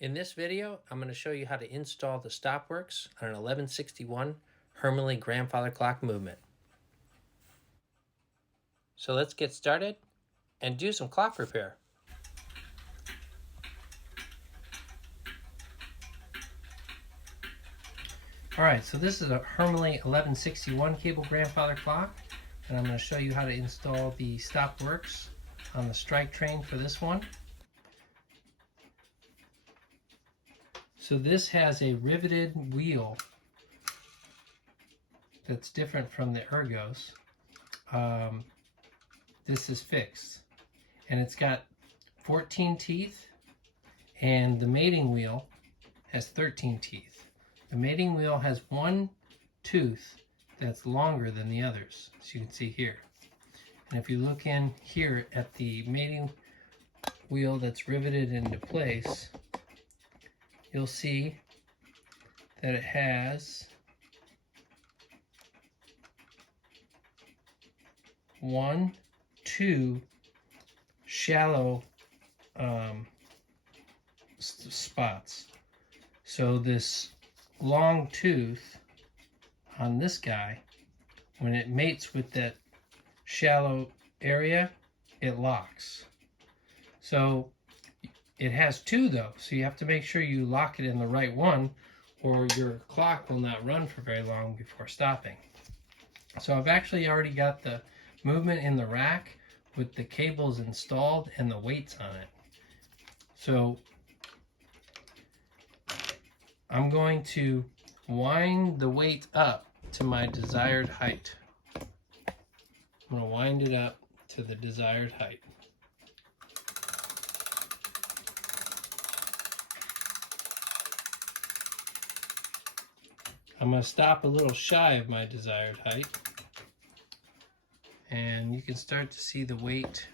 In this video, I'm going to show you how to install the Stopworks on an 1161 Hermle grandfather clock movement. So let's get started and do some clock repair. Alright, so this is a Hermle 1161 cable grandfather clock, and I'm going to show you how to install the Stopworks on the strike train for this one. So this has a riveted wheel that's different from the ergos. This is fixed, and it's got 14 teeth, and the mating wheel has 13 teeth. The mating wheel has one tooth that's longer than the others, as you can see here. And if you look in here at the mating wheel that's riveted into place, you'll see that it has two shallow spots. So this long tooth on this guy, when it mates with that shallow area, it locks. So it has two though, so you have to make sure you lock it in the right one, or your clock will not run for very long before stopping. So I've actually already got the movement in the rack with the cables installed and the weights on it. So I'm going to wind the weight up to my desired height. I'm going to wind it up to the desired height. I'm going to stop a little shy of my desired height, and you can start to see the weight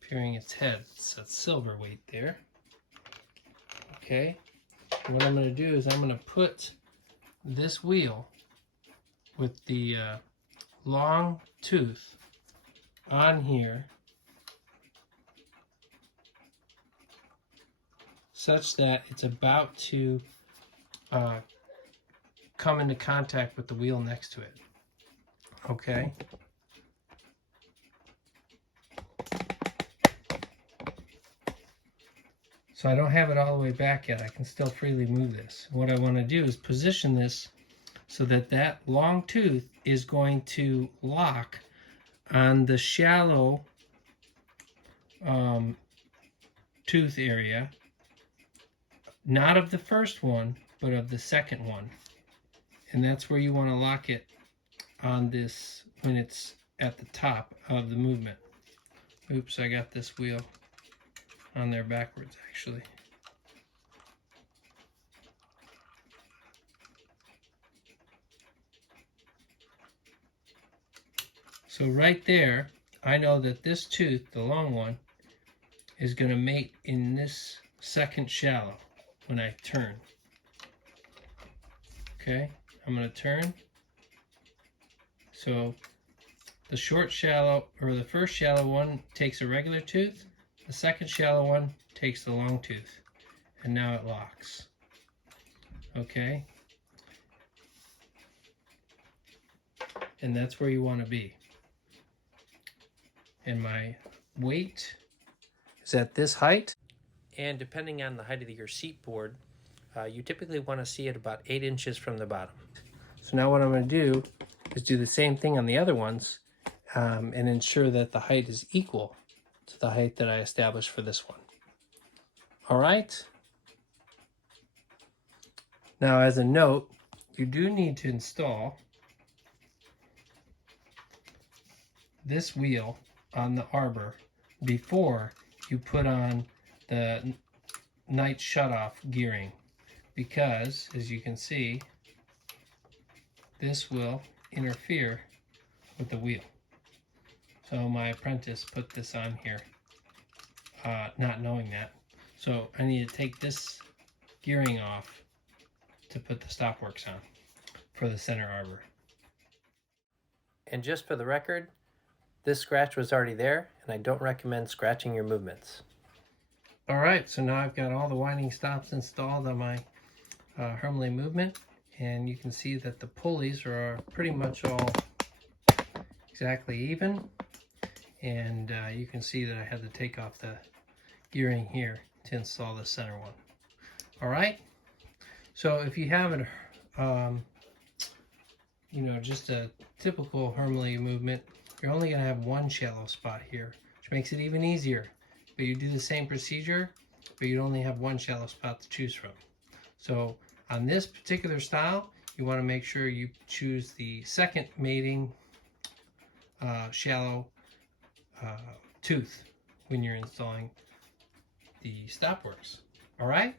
appearing its head. It's a silver weight there. Okay, and what I'm going to do is I'm going to put this wheel with the long tooth on here such that it's about to come into contact with the wheel next to it. Okay. So I don't have it all the way back yet. I can still freely move this. What I want to do is position this so that that long tooth is going to lock on the shallow tooth area, not of the first one, but of the second one. And that's where you want to lock it on this when it's at the top of the movement. Oops, I got this wheel on there backwards actually. So right there, I know that this tooth, the long one, is going to mate in this second shallow when I turn. Okay, I'm going to turn. So the short shallow, or the first shallow one, takes a regular tooth. The second shallow one takes the long tooth. And now it locks. Okay. And that's where you want to be. And my weight is at this height. And depending on the height of your seat board, you typically want to see it about 8 inches from the bottom. So now what I'm going to do is do the same thing on the other ones and ensure that the height is equal to the height that I established for this one. All right. Now, as a note, you do need to install this wheel on the arbor before you put on the night shutoff gearing, because as you can see, this will interfere with the wheel. So my apprentice put this on here, not knowing that. So I need to take this gearing off to put the Stopworks on for the center arbor. And just for the record, this scratch was already there, and I don't recommend scratching your movements. All right, so now I've got all the winding stops installed on my Hermle movement, and you can see that the pulleys are pretty much all exactly even, and you can see that I had to take off the gearing here to install the center one. All right, so if you have it, you know, just a typical Hermle movement, you're only going to have one shallow spot here, which makes it even easier. But you do the same procedure, but you only have one shallow spot to choose from. So on this particular style, you want to make sure you choose the second mating shallow tooth when you're installing the Stopworks. All right?